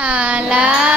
Ah, la